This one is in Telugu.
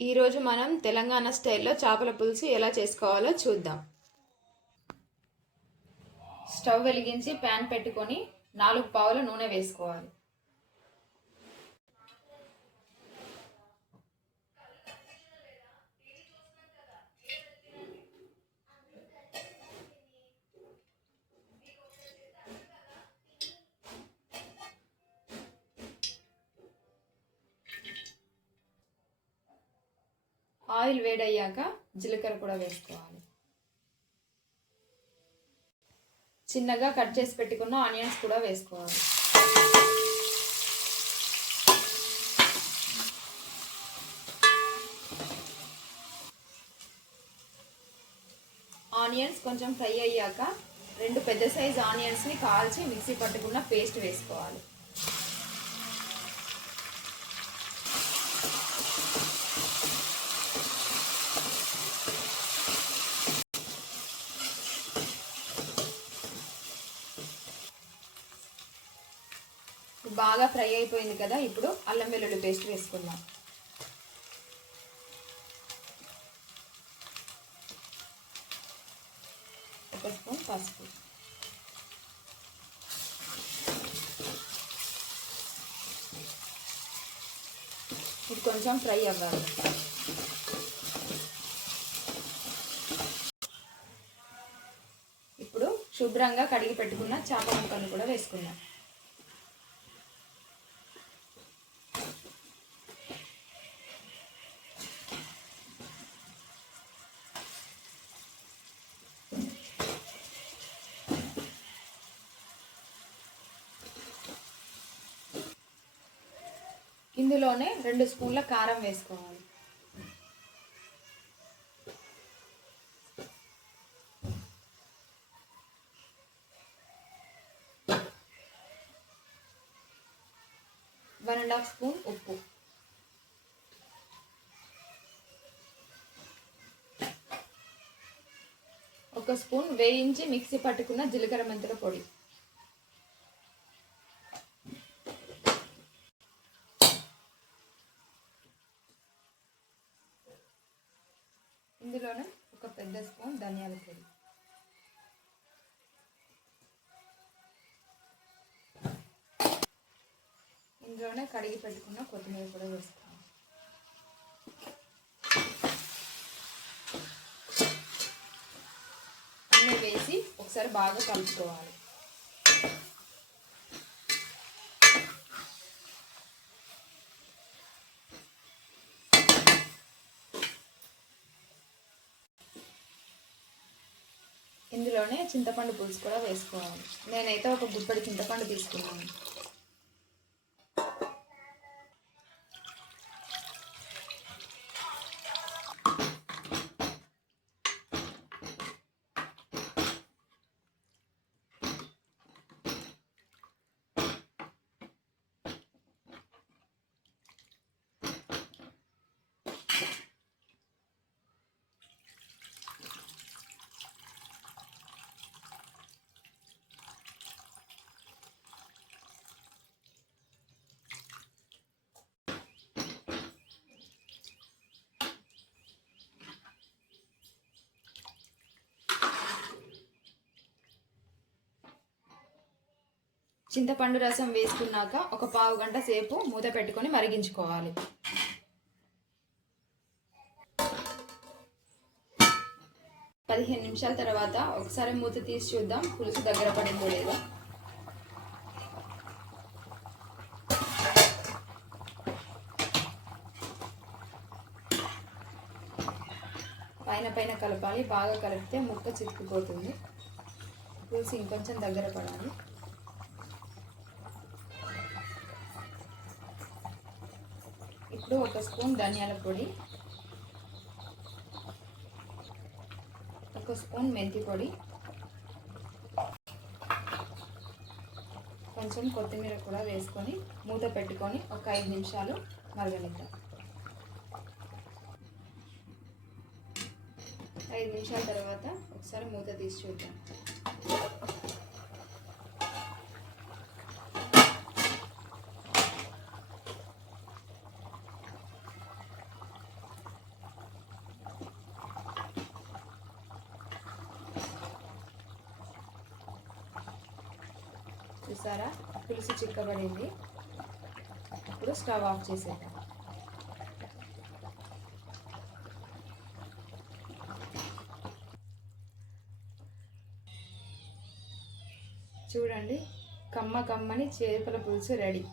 ఈరోజు మనం తెలంగాణ స్టైల్లో చేపల పులుసు ఎలా చేసుకోవాలో చూద్దాం. స్టవ్ వెలిగించి ప్యాన్ పెట్టుకొని నాలుగు పావుల నూనె వేసుకోవాలి. ఆయిల్ వేడయ్యాక జీలకర్ర కూడా వేసుకోవాలి. చిన్నగా కట్ చేసి పెట్టుకున్న ఆనియన్స్ కూడా వేసుకోవాలి. ఆనియన్స్ కొంచెం ఫ్రై అయ్యాక రెండు పెద్ద సైజ్ ఆనియన్స్ని కాల్చి మిక్సీ పట్టుకున్న పేస్ట్ వేసుకోవాలి. బాగా ఫ్రై అయిపోయింది కదా ఇప్పుడు అల్లం వెల్లుల్లి పేస్ట్ వేసుకుందాం. ఒక స్పూన్ పసుపు. ఇది కొంచెం ఫ్రై అవ్వాలి. ఇప్పుడు శుభ్రంగా కడిగి పెట్టుకున్న చేప ముక్కను కూడా వేసుకుందాం. ఇందులోనే రెండు స్పూన్ల కారం వేసుకోవాలి. వన్ అండ్ హాఫ్ స్పూన్ ఉప్పు. ఒక స్పూన్ వేయించి మిక్సీ పట్టుకున్న జీలకర్ర మెంతుల పొడి ఇందులోనే ఒక పెద్ద స్పూన్ ధనియాల పొడి ఇందులోనే కడిగి పెట్టుకున్న కొత్తిమీర కూడా వేస్తాం అన్నీ వేసి ఒకసారి బాగా కలుపుకోవాలి. ఇందులోనే చింతపండు పులుసు కూడా వేసుకోవాలి. నేనైతే ఒక గుప్పడి చింతపండు తీసుకున్నాను. చింతపండు రసం వేసుకున్నాక ఒక పావు గంట సేపు మూత పెట్టుకొని మరిగించుకోవాలి. పదిహేను నిమిషాల తర్వాత ఒకసారి మూత తీసి చూద్దాం. పులుసు దగ్గర పడిందో లేదో పైన పైన కలపాలి. బాగా కలిపితే ముక్క చితికిపోతుంది. పులుసు ఇంకొంచెం దగ్గర పడాలి. ఇప్పుడు ఒక స్పూన్ ధనియాల పొడి ఒక స్పూన్ మెంతి పొడి కొంచెం కొత్తిమీర కూడా వేసుకొని మూత పెట్టుకొని ఒక ఐదు నిమిషాలు మరగనిద్దాం. ఐదు నిమిషాల తర్వాత ఒకసారి మూత తీసి చూద్దాం. చూసారా? పులుసు చిక్కబడింది ఇప్పుడు స్టవ్ ఆఫ్ చేసేద్దాం. చూడండి కమ్మ కమ్మని చేపల పులుసు రెడీ.